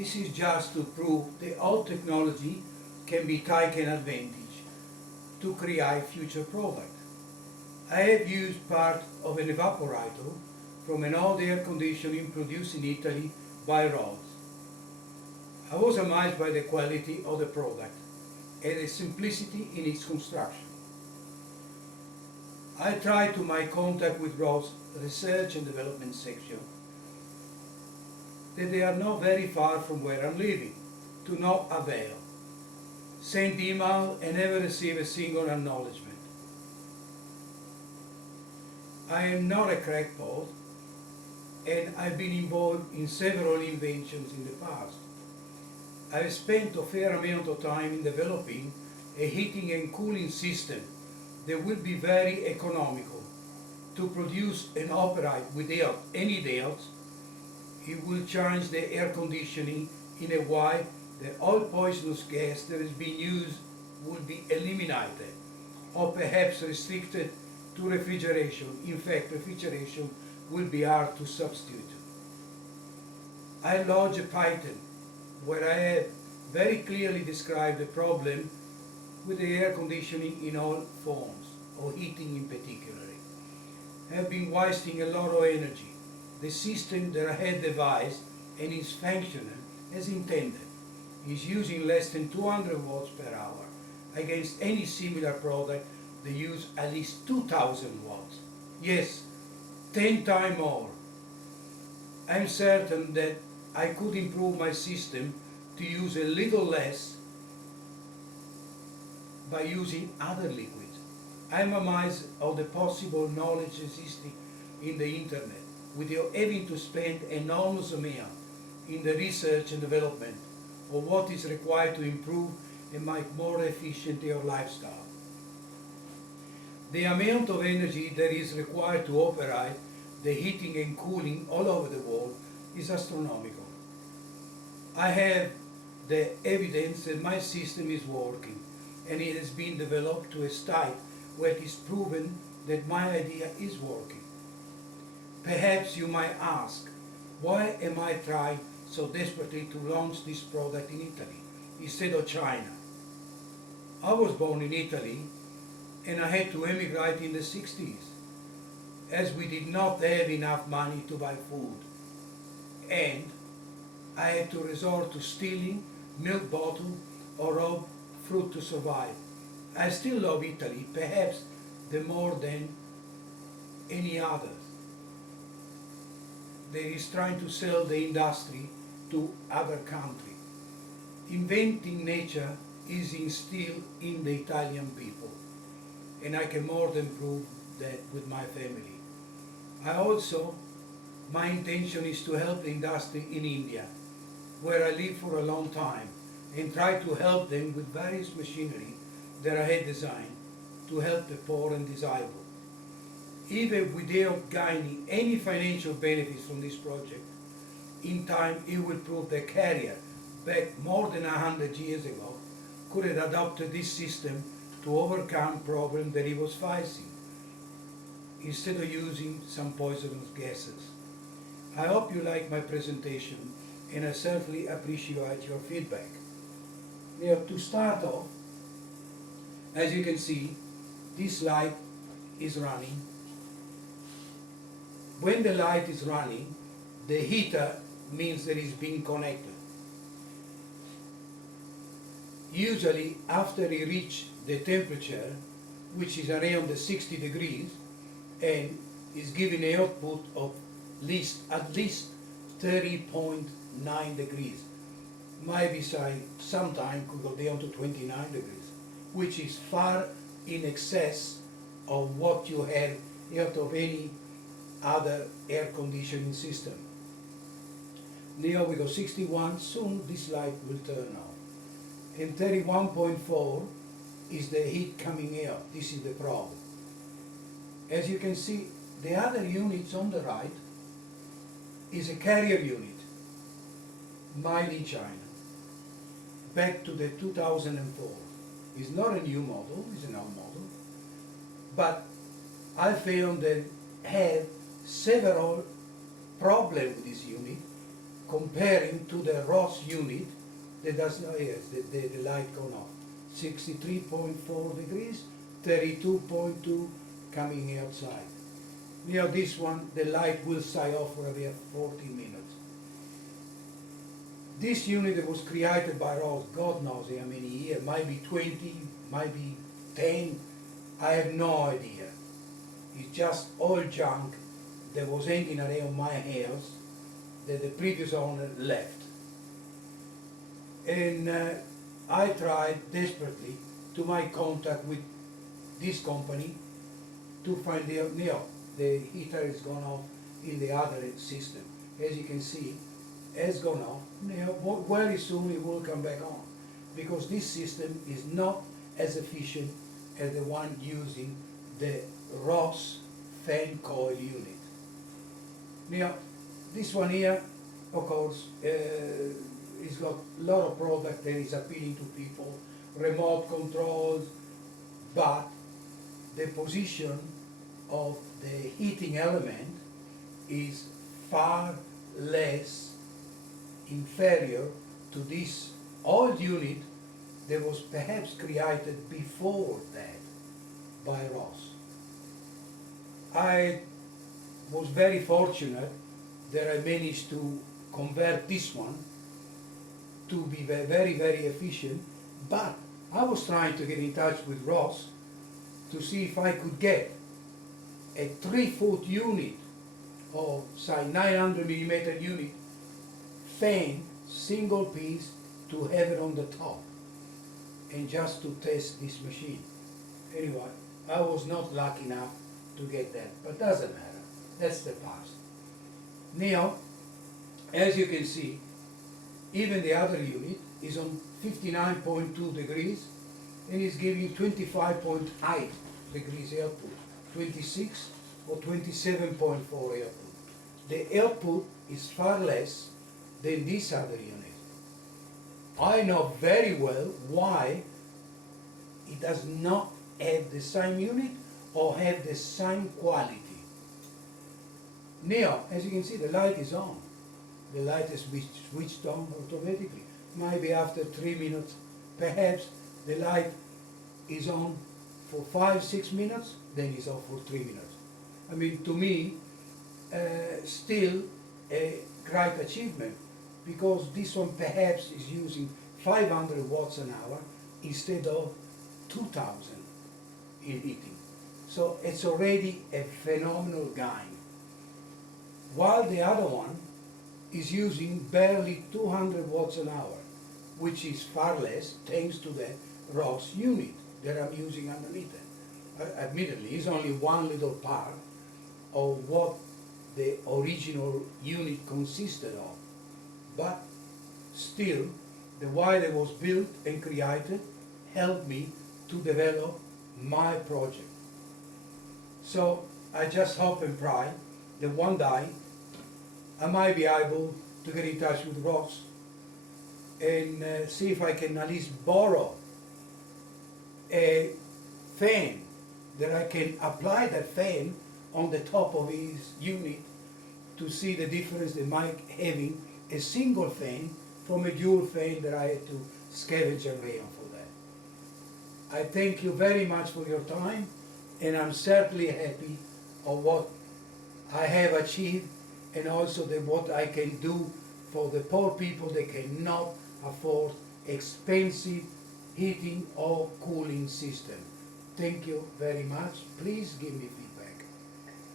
This is just to prove the old technology can be taken advantage to create future product. I have used part of an evaporator from an old air conditioning produced in Italy by Rolls. I was amazed by the quality of the product and the simplicity in its construction. I tried to make contact with Rolls research and development section that they are not very far from where I'm living, to no avail. Sent email and never received a single acknowledgement. I am not a crackpot, and I've been involved in several inventions in the past. I've spent a fair amount of time in developing a heating and cooling system that will be very economical to produce and operate without any doubts. It will change the air conditioning in a way that all poisonous gas that is being used will be eliminated or perhaps restricted to refrigeration. In fact, refrigeration will be hard to substitute. I lodged a patent where I have very clearly described the problem with the air conditioning in all forms, or heating in particular. I have been wasting a lot of energy. The system that I had devised and is functional as intended is using less than 200 watts per hour against any similar product that use at least 2000 watts. Yes, 10 times more. I'm certain that I could improve my system to use a little less by using other liquids. I'm amazed of the possible knowledge existing in the internet without having to spend enormous amount in the research and development of what is required to improve and make more efficient your lifestyle. The amount of energy that is required to operate the heating and cooling all over the world is astronomical. I have the evidence that my system is working, and it has been developed to a state where it is proven that my idea is working. Perhaps you might ask, why am I trying so desperately to launch this product in Italy instead of China? I was born in Italy and I had to emigrate in the 60s as we did not have enough money to buy food, and I had to resort to stealing milk bottle or rob fruit to survive. I still love Italy, perhaps the more than any other that is trying to sell the industry to other countries. Inventing nature is instilled in the Italian people, and I can more than prove that with my family. My intention is to help the industry in India, where I lived for a long time, and try to help them with various machinery that I had designed to help the poor and disabled. Even without gaining any financial benefits from this project, in time it will prove that Carrier, back more than 100 years ago, could have adopted this system to overcome problems that he was facing, instead of using some poisonous gases. I hope you like my presentation, and I certainly appreciate your feedback. Now, to start off, as you can see, this light is running. When the light is running, the heater means that it's being connected. Usually, after it reaches the temperature, which is around the 60 degrees, and is giving an output of at least 30.9 degrees. Maybe sometime could go down to 29 degrees, which is far in excess of what you have out of any other air conditioning system. Now we go 61, soon this light will turn off. And 31.4 is the heat coming out. This is the problem. As you can see, the other units on the right is a Carrier unit, made in China, back to the 2004. It's not a new model, it's an old model, but I found that had several problems with this unit comparing to the Ross unit that does not, yes, the light gone off. 63.4 degrees, 32.2 coming outside. Now this one, the light will stay off for about 14 minutes. This unit that was created by Ross, God knows how many years, maybe 20, maybe 10, I have no idea. It's just all junk that was hanging around my house that the previous owner left. And I tried desperately to make contact with this company to find out, the heater has gone off in the other system. As you can see, has gone off. Now, very soon it will come back on, because this system is not as efficient as the one using the Ross fan coil unit. Now, this one here, of course, it's got a lot of product that is appealing to people, remote controls, but the position of the heating element is far less inferior to this old unit that was perhaps created before that by Ross. I was very fortunate that I managed to convert this one to be very, very efficient, but I was trying to get in touch with Ross to see if I could get a 3-foot unit, or say 900 millimeter unit, fan, single piece, to have it on the top, and just to test this machine. Anyway, I was not lucky enough to get that, but doesn't matter, that's the past. Now, as you can see, even the other unit is on 59.2 degrees and is giving 25.8 degrees output, 26 or 27.4 output. The output is far less than this other unit. I know very well why it does not have the same unit or have the same quality. Now, as you can see, the light is on. The light is switched on automatically. Maybe after 3 minutes, perhaps the light is on for 5-6 minutes, then it's off for 3 minutes. I mean, to me, still a great achievement, because this one perhaps is using 500 watts an hour instead of 2000 in heating. So it's already a phenomenal gain. While the other one is using barely 200 watts an hour, which is far less thanks to the Ross unit that I'm using underneath it. Admittedly, it's only one little part of what the original unit consisted of, but still, the way it was built and created helped me to develop my project. So I just hope and pray that one day I might be able to get in touch with Ross and see if I can at least borrow a fan that I can apply that fan on the top of his unit to see the difference that might having a single fan from a dual fan that I had to scavenge around for that. I thank you very much for your time, and I'm certainly happy of what I have achieved, and also what I can do for the poor people that cannot afford expensive heating or cooling system. Thank you very much. Please give me feedback.